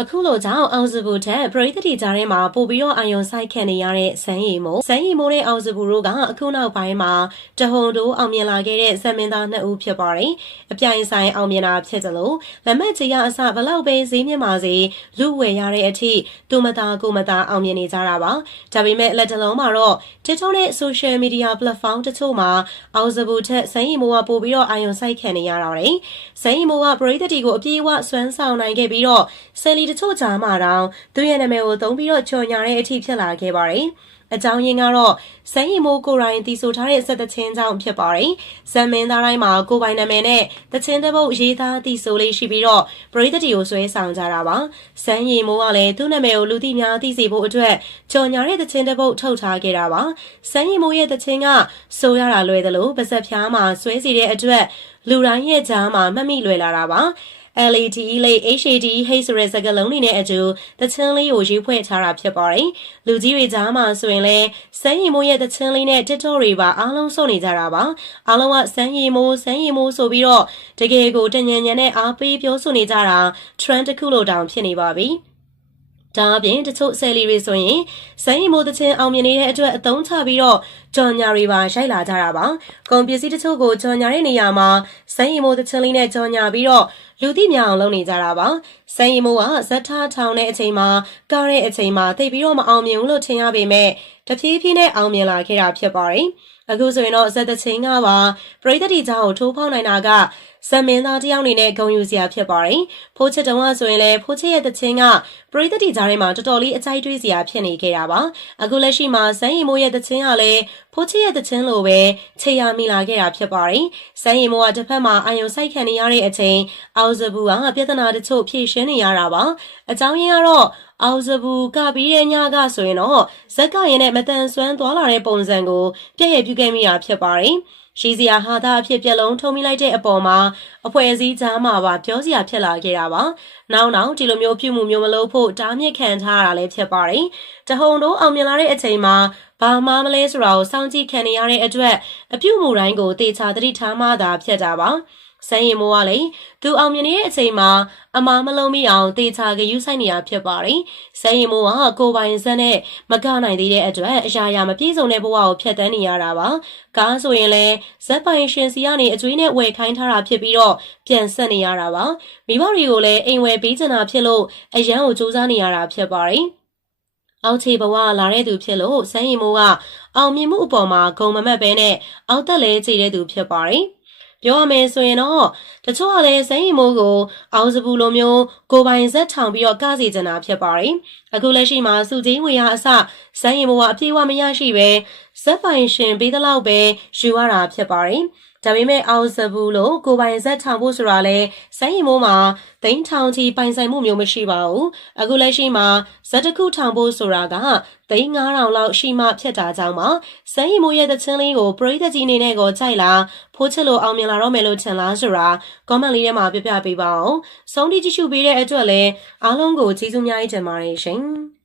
အခုလိုကြောင့်အောင်စပူထက်ပရိသတ်တွေကြားထဲမှာပို့ပြီးတော့အာယုံဆိုင်ခံနေရတဲ့စမ်းရည်မိုးတဲ့အောင်စပူတို့ကအခုနောက်ပိုင်းမှာတဟုန်တိုးအောင်မြင်လာခဲ့တဲ့ဇက်မင်းသား2ဦးဖြစ်ပါတယ်။အပြိုင်ဆိုင်အောင်မြင်တာဖြစ်တယ်လို့လက်မှတ်ကြီးအစဘလောက်ပဲဈေးမြင့်ပါစေလူဝယ်ရတဲ့အထိသူမသားကိုမသားအောင်မြင်နေကြတာပါ။ဒါပေမဲ့လက်တလုံးမှာတော့ TikTok နဲ့ social media platform တချို့မှာအောင်စပူထက်စမ်းရည်မိုးကပို့ပြီးတော့အာယုံဆိုင်ခံနေရတာတယ်။စမ်းရည်မိုးကပရိသတ်တွေကိုအပြေးအဝဆွမ်းဆောင်နိုင်ခဲ့ပြီးတော့ဆယ်လီတချို့ကြားမှာတောင်သူရဲ့နာမည်ကိုသုံးပြီးတော့ချော်ညာတဲ့အထိဖြစ်လာခဲ့ပါတယ်။အကြောင်းရင်းကတော့စမ်းရည်မိုးကိုယ်တိုင်တည်ဆိုထားတဲ့စက်တချင်းကြောင့်ဖြစ်ပါတယ်။ဇမ်မင်းသားတိုင်းမှာကိုယ်ပိုင်နာမည်နဲ့တချင်းတစ်ပုတ်ရေးသားတည်ဆိုလေးရှိပြီးတော့ပရိသတ်တွေကိုဆွဲဆောင်ကြတာပါ။စမ်းရည်မိုးကလည်းသူ့နာမည်ကိုလူသိများသိစေဖို့အတွက်ချော်ညာတဲ့တချင်းတစ်ပုတ်ထုတ်ထားခဲ့တာပါ။စမ်းရည်မိုးရဲ့တချင်းကဆိုရတာလွယ်တယ်လို့ပါဇက်ဖျားမှာဆွဲစီတဲ့အတွက်လူတိုင်းရဲ့ကြားမှာမှတ်မိလွယ်လာတာပါ။ LED လေး HAD ဟိတ်ဆိုတဲ့စကားလုံးတွေနဲ့အတူတချင်းလေးကိုရေးဖွဲ့ထားတာဖြစ်ပါတယ်။လူကြီးတွေကြားမှာဆိုရင်လည်းစမ်းရည်မိုးရဲ့တချင်းလေးနဲ့ TikTok တွေပါအားလုံးစုံနေကြတာပါ။အားလုံးကစမ်းရည်မိုးဆိုပြီးတော့တကယ်ကိုတညံညံနဲ့အားပေးပြောဆိုနေကြတာ trend တစ်ခုလိုတောင်ဖြစ်နေပါပြီ။ဒါအပြင်တချို့ဆယ်လီတွေဆိုရင်စမ်းရည်မိုးသချင်းအောင်မြင်နေတဲ့အတွက်အသုံးချပြီးတော့ကြော်ညာတွေပါရိုက်လာကြတာပါ။ကုန်ပစ္စည်းတချို့ကိုကြော်ညာတဲ့နေရာမှာစမ်းရည်မိုးသချင်းလေးနဲ့ကြော်ညာပြီးတော့လူသိများအောင်လုပ်နေကြတာပါ။စမ်းရည်မိုးကဇက်ထားထောင်တဲ့အချိန်မှာကားတဲ့အချိန်မှာသိပြီးတော့မအောင်မြင်ဘူးလို့ထင်ရပေမဲ့တဖြည်းဖြည်းနဲ့အောင်မြင်လာခဲ့တာဖြစ်ပါတယ်။အခုဆိုရင်တော့ဇက်တချင်းကပါပရိသတ်တွေကြားကိုထိုးဖောက်နိုင်တာကဇက်မင်းသားတယောက်အနေနဲ့ဂုဏ်ယူစရာဖြစ်ပါတယ်။ဖိုးချစ်တုံးကဆိုရင်လည်းဖိုးချစ်ရဲ့တချင်းကပရိသတ်တွေကြားထဲမှာတော်တော်လေးအကြိုက်တွေးစရာဖြစ်နေခဲ့တာပါ။အခုလက်ရှိမှာစမ်းရည်မိုးရဲ့တချင်းကလည်းဖိုးချစ်ရဲ့တချင်းလိုပဲခြေရမိလာခဲ့တာဖြစ်ပါတယ်။စမ်းရည်မိုးကတစ်ဖက်မှာအာယုံဆိုင်ခံနေရတဲ့အချိန်အောင်စပူကပြဿနာတချို့ဖြေရှင်းနေရတာပါ။အကြောင်းရင်းကတော့အောင်စပူကပြီးတဲ့ညကဆိုရင်တော့ဇက်ကရင်နဲ့မတန်ဆွမ်းသွားလာတဲ့ပုံစံကိုပြည့်ရပြုခဲ့မိတာဖြစ်ပါတယ်။ရှိစရာဟာတာအဖြစ်ပြက်လုံးထုံမိလိုက်တဲ့အပေါ်မှာအဖွဲ့အစည်းကြားမှာပါပြောစရာဖြစ်လာခဲ့တာပါ။နောက်ဒီလိုမျိုးပြုမှုမျိုးမလုပ်ဖို့တားမြစ်ခံထားရတာလည်းဖြစ်ပါတယ်။တဟုန်တို့အောင်မြင်လာတဲ့အချိန်မှာဘာမှမလဲဆိုတာကိုစောင့်ကြည့်ခံနေရတဲ့အတွက်အပြုမှုတိုင်းကိုတေချာသတိထားမှသာဖြစ်တာပါ။စမ်းရည်မိုးကလည်းသူအောင်မြင်နေတဲ့အချိန်မှာအမားမလုံးမိအောင်တေချာဂရုစိုက်နေရဖြစ်ပါတယ်။စမ်းရည်မိုးကကိုပိုင်စက်နဲ့မကနိုင်သေးတဲ့အတွက်အရာမပြည့်စုံတဲ့ဘဝကိုဖြတ်သန်းနေရတာပါ။ကားဆိုရင်လည်းဇက်ပိုင်ရှင်စီကနေအကျွေးနဲ့ဝယ်ခိုင်းထားတာဖြစ်ပြီးတော့ပြန်ဆက်နေရတာပါ။မိဘတွေကိုလည်းအိမ်ဝယ်ပေးချင်တာဖြစ်လို့အရန်ကိုစူးစမ်းနေရတာဖြစ်ပါတယ်။အောက်ခြေဘဝလာတဲ့သူဖြစ်လို့စမ်းရည်မိုးကအောင်မြင်မှုအပေါ်မှာဂုဏ်မမတ်ပဲနဲ့အောက်တက်လဲကြည်တဲ့သူဖြစ်ပါတယ်။ပြောရမယ်ဆိုရင်တော့တချို့ကလည်းစမ်းရည်မိုးကိုအောင်စပူလိုမျိုးကိုပိုင်ဇက်ထောင်ပြီးတော့ကစီချင်တာဖြစ်ပါတယ်။အခုလက်ရှိမှာစုချင်းဝေရအစစမ်းရည်မိုးကအပြေးအဝမရရှိပဲဇက်ပိုင်ရှင်ပေးသလောက်ပဲယူရတာဖြစ်ပါတယ်။ဒါပေမဲ့အောင်စပူလို့ကိုပိုင်ဇက်ထောင်ဖို့ဆိုတာလဲစမ်းရည်မိုးမှာသိန်းထောင်ချီပိုင်ဆိုင်မှုမျိုးမရှိပါဘူး။အခုလက်ရှိမှာဇက်တစ်ခုထောင်ဖို့ဆိုတာကသိန်း9000လောက်ရှိမှဖြစ်တာကြောင့်ပါ။စမ်းရည်မိုးရဲ့တချင်းလေးကိုပရိသတ်ကြီးအနေနဲ့ကိုကြိုက်လားဖိုးချစ်လို့အောင်မြင်လာတော့မယ်လို့ထင်လားဆိုတာ comment လေးထဲမှာပြပြပေးပါအောင်။ဆုံးဖြတ်ကြည့်ရှုပေးတဲ့အတွက်လည်းအားလုံးကိုကျေးဇူးများကြီးတင်ပါတယ်ရှင်။